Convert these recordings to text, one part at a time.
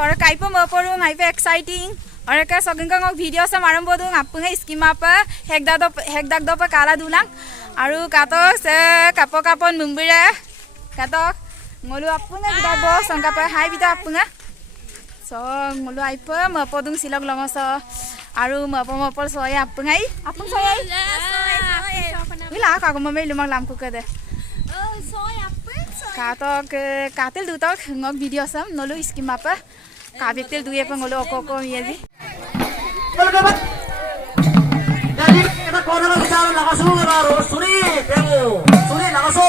और काइपो मपरु हाइपे एक्साइटिंग और का सगंगंग भिडियो से मारम बोदुं आपुंगा स्कीमा पे हेकदाक दो पे काला दुलां आरु कातो से कापो कापन मुंबिरे कातो ngolu apunga gidabo sangka pe hai bita apunga so ngolu aipa mapodung silok longoso aru mapomopol soya apungai apung soya wila ka ko mamei lumang lam ku kede soya kato ke katel dutok ngok video sam nolu schema pe kabektel duye pe ngolu okoko miezi jadi kita kono bicara lagasu baru suri pego suri lagasu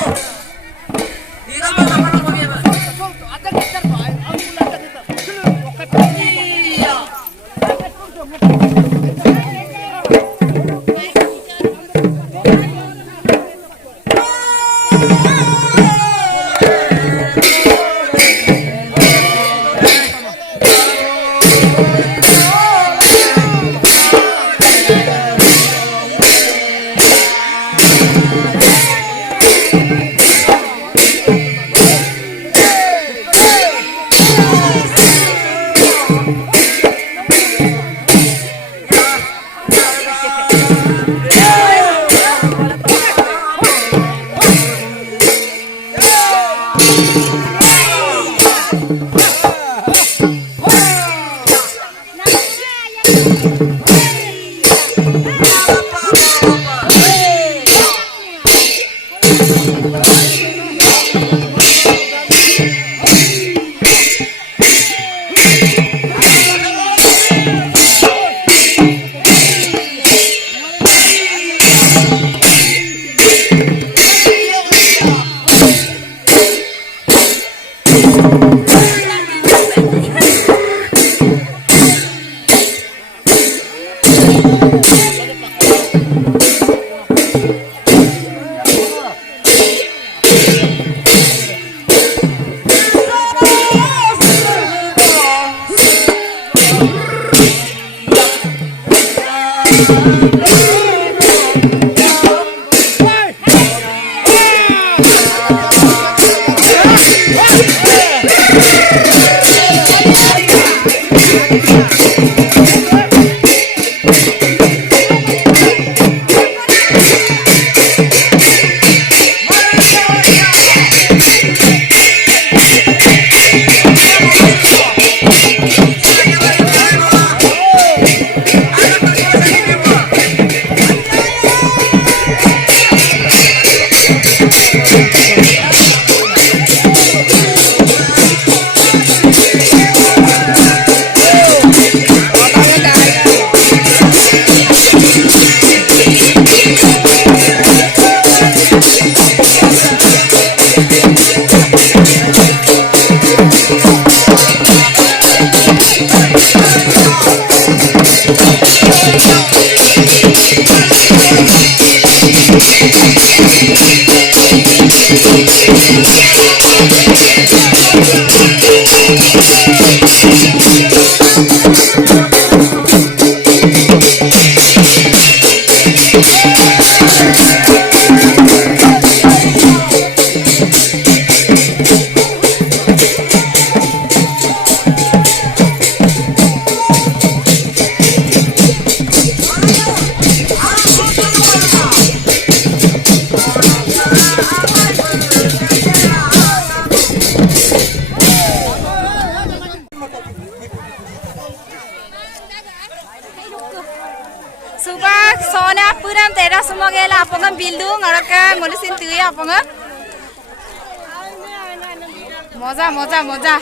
Moza moza moza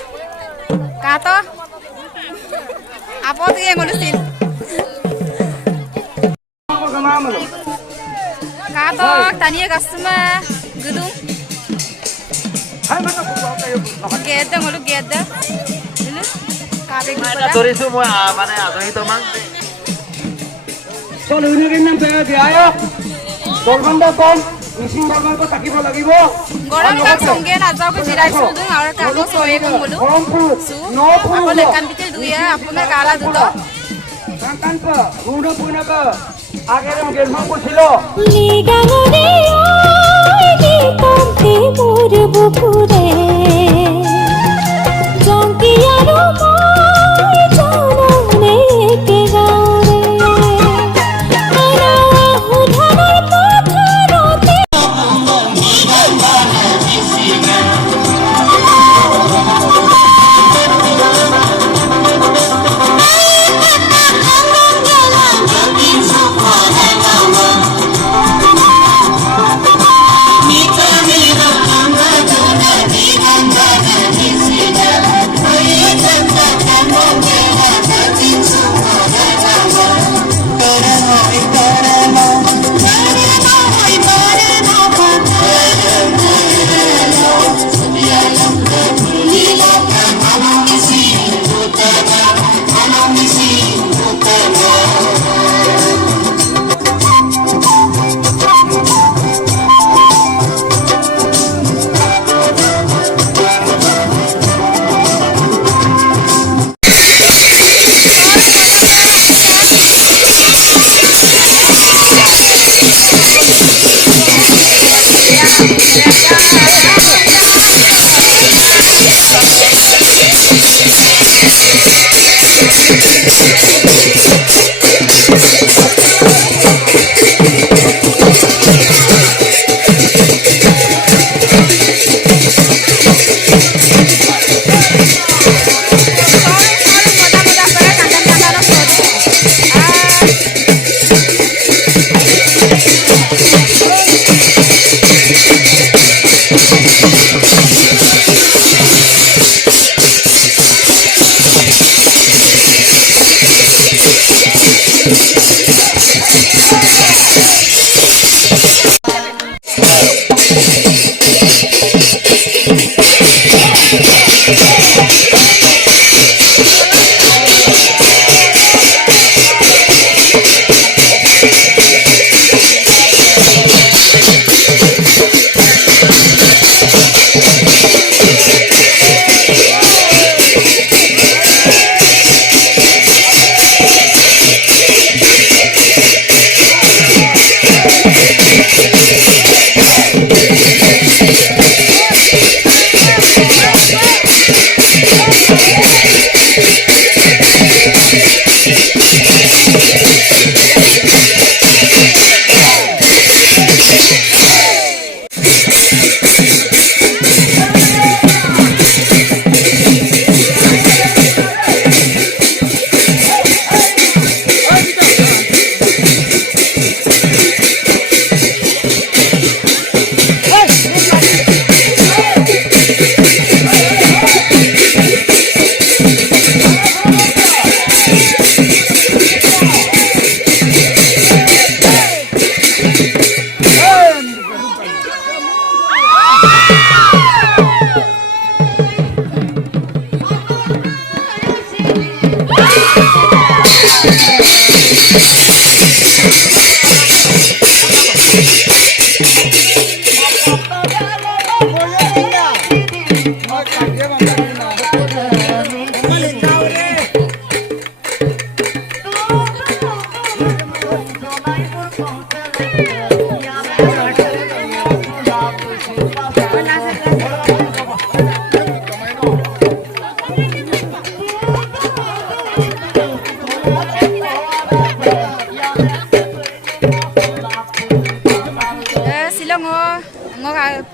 kato apa tuh yang ngurusin kato tania customer gedung gede ngulu gede dulu kabeh mana turis semua mana atau itu mang so ini kan saya diayo dolganda kon Ising bagal ko takibo lagibo. Gorang tak songge na jaw ko jirai sudu aur kago soye ko bolu. Su apo lekan bitel duya apuna kala duto. Kantan ke, guna punya ke, akhirnya mungkin mampu silo. লিগাঙরে আইলি কান্তি মোর বুকুরে জঙ্কি আৰু মই জাননে কে গাঁৱৰে আনাৱা সুধানৰ পথাৰতে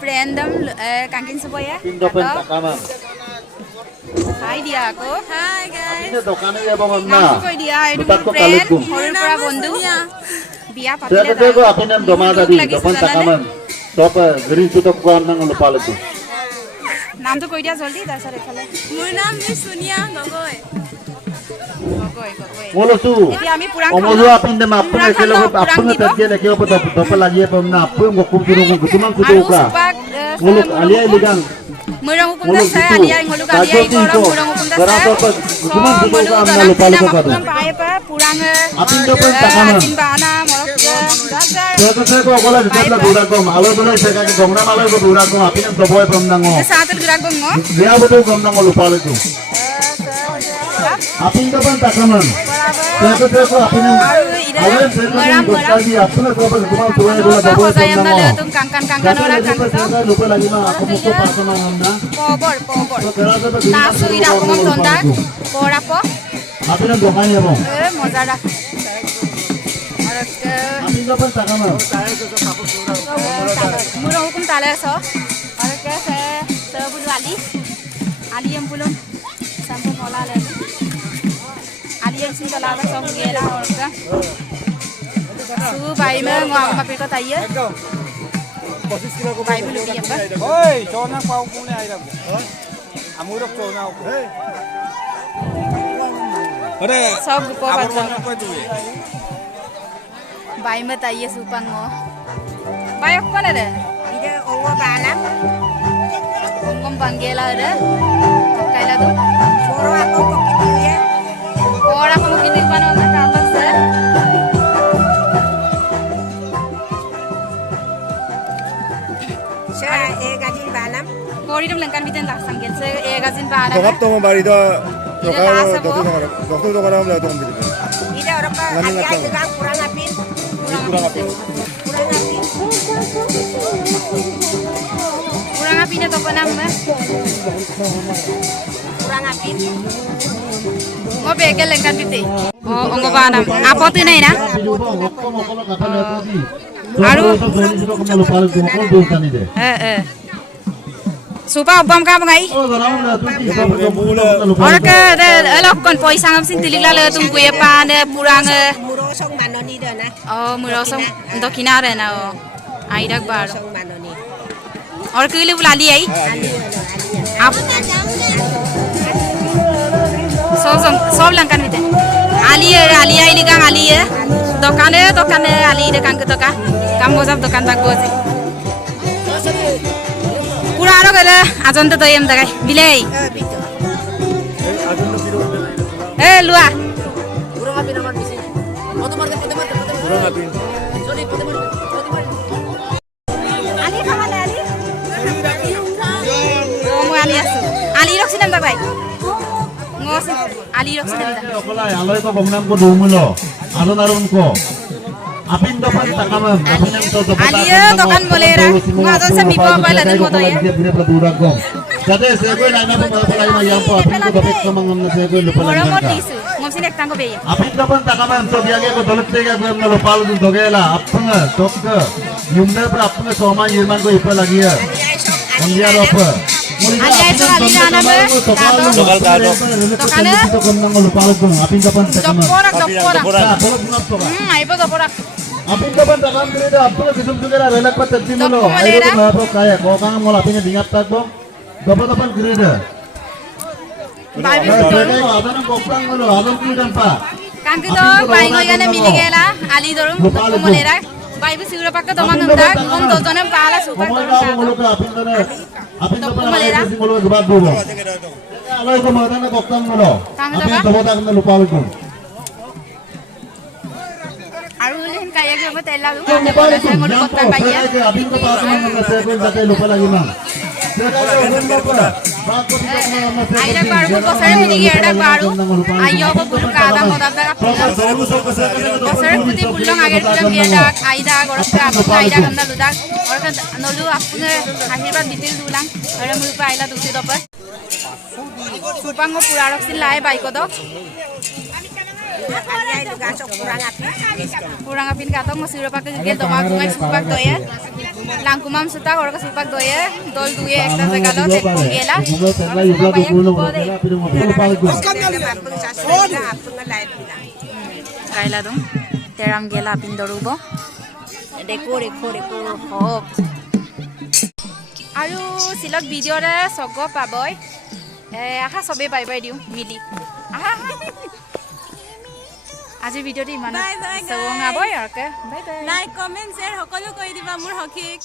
random kankin supaya Pindopen takaman. Hai dia aku. Hai guys. Ini dokane ya bang Namu Anna. koi dia itu Bukan kok friend kalidum. horor pura bondu. Biya Saya patile kata ko akin ang domada di dopan takaman. Dopa green tutok ko ang nang lupal itu. নাম তো কই দিয়া জলদি তাছার এখানে মোৰ নাম Sonia Gogoi Gogoi Gogoi Molo su. এতিয়া আমি পুৰাং Omozo apin dem apun eselo ko apun tadje leke ko dopa lagi pa na apun ko kumturo ko kutumang আৰু kutu ka. সুপাক Molo alia ligang. মৰং হুকুম Molo দাসা gitu. Alia ngolu Kajo Alia tinko. গৰম মৰং হুকুম দাসা Gara dopa kutumang kutu ka ang lupal ko ka. পায় পা পুৰাং Apin dopa takaman. আচিন বানা মৰক দাসা Saya ko kola ditla dura ko alo dura sa ka gongra malo ko dura ko apin doboy prom nango. সাতল গ্রাক বঙ্গ Dia betul gom nango lupal itu. Apin dapat takaman. Teko apin. Aru ida meram Apin dapat kumau tuai gula Lupa dapat saya yang dah tung kangkan orang kangkan. lupa lagi mah aku mau pasang mana. Pobor. Nasu ida aku mau tondak. Pora po. Apin yang dokan ya bang. Moza dah. Orang ke Apin dapat takaman. murah hukum tala so. Orang ke saya bulu Ali yang belum sampai mola lagi. Ali yang sih kalau ada song gila orang ke. Su bayi ngomong apa kau tanya? Bayi belum dia apa? Oi, chona pau kung ni airap. Amurok chona ko. Ore, सब grupo abor baca. na ko tu. Bayi tanya supang ngo. Bayi apa mana deh? Ida ongo balam. Ongo banggela ada. Kaila tu. Poro aku kok gitu ya. Poro aku mau gitu kan orang kapas deh. Saya gajin balam. Kori dum lengkan bitin lah sanggil. Saya gazin balam. Tokap to mabari do Ida lasa po. doktor to karam la to mbi. Ida orang ka Lamin ayah atau? juga kurang apin. Kurang apa? Kurang apin. Kurang api na to pa naman. Kurang apin. Mo begel lengkan bitin. Oh, ongo balam. Apa tu na? Aru. Supa bom ka bangai. Orang ke elok kon poisa ngam sin tilik la tung kue pa ne purang. Muro song manoni dah na. Oh, murosong do kinare na oh. Aidak bar. Song manoni. Or kile bulali ai. Ali. Ap. Sob langkan bite. Ali ai ligang ali ya. Dokane ali de kan ketoka. Kamu sab dokan tak bozi. Puraro gala ajon to toyem dagai. Bilei. Lua. Kurang apin aman bisi. Foto market. Kurang apa? Sorry, foto market. Ali kaman Ali. Mo Ali asu. Ali rok sinam tak bai. Ngos Ali rok sinam tak. Alai ko bongnam ko dumulo. Alon arun ko. Apin dapat takaman. Apin yang to dapat. Ali dokan bolera. Ngajon sa mipo pa la den mo to ya. Jadi saya gue nanya apa lagi yang po. Apin ko dapat kamangam na saya gue lupa Moro mo lang. tisu. Ngom sinek tang ko be. Apin dapat takaman. So biaya ko dolut tega gue na lupal dun dogela. Apanga tokka. Yumna per apanga soman yirman ko ipa lagi ya. Ondia ropa. Ali ai so ali na be. Lokal kado. Dokane? Itu kan nang lupal dun. Apin dapat takaman. Doporak. Nah, boleh ngap to. Ai ba doporak. Apin dapat takam diri dah. Apanga kisum sugera relak pat tadi mulo. Ayo ko mapo kaya. Ko kang mo lapin dingat tak bong. Dapat kiri dah. Bai bi to. Ada nang kopang mulo. Ada kiri dan pa. Kang ki to bai no yana mili gela. Ali dorum ko molera. Bai bi sigura pakka tomang nda. Ngom do jone pala super Omoy dorum ka mulo ka. ka apin dana. Apin Dokter dapat Malera? lagi mulo gebat dulu. Alay ko mga na kopang mulo. Kang Apin ka? dapat na lupal ko. Aru lehen kaya ke mo tela lu. Kung Ane lupal bola ko. sa ngod kotan bai ya. Apin ko pa na sa ko dati lupa lagi mang. Aira baru ko sare mili gerda baru. Ayo ko bulu kada mo dabda ka. Sare kuti bullong ager bullong gerda aida gorok ka aida ganda ludak. Or ka nolu apne ahirbat bitil dulang. Ore mu pa aila duti dopa. Supango purarok sin lai bai ko do. Ayah juga sok kurang apin. Kurang apin ka to mo sira pa ka gel do ma kungai supak do ya. Langkumam suta or ka supak do ya. Dol duye ekta jaga do tek ko gela. Apin sa suka apin lain pula. Kaila dong. Teram gela apin dorubo. Dekor. Hop. Aru silok video re sogo paboy. Aha sobe bye bye diu mili. Aha. আজি ভিডিওটি ইমান Bye bye, guys. সবং আবয় আর কে bye bye like comment share সকলো কৰি দিবা মোৰ সখীক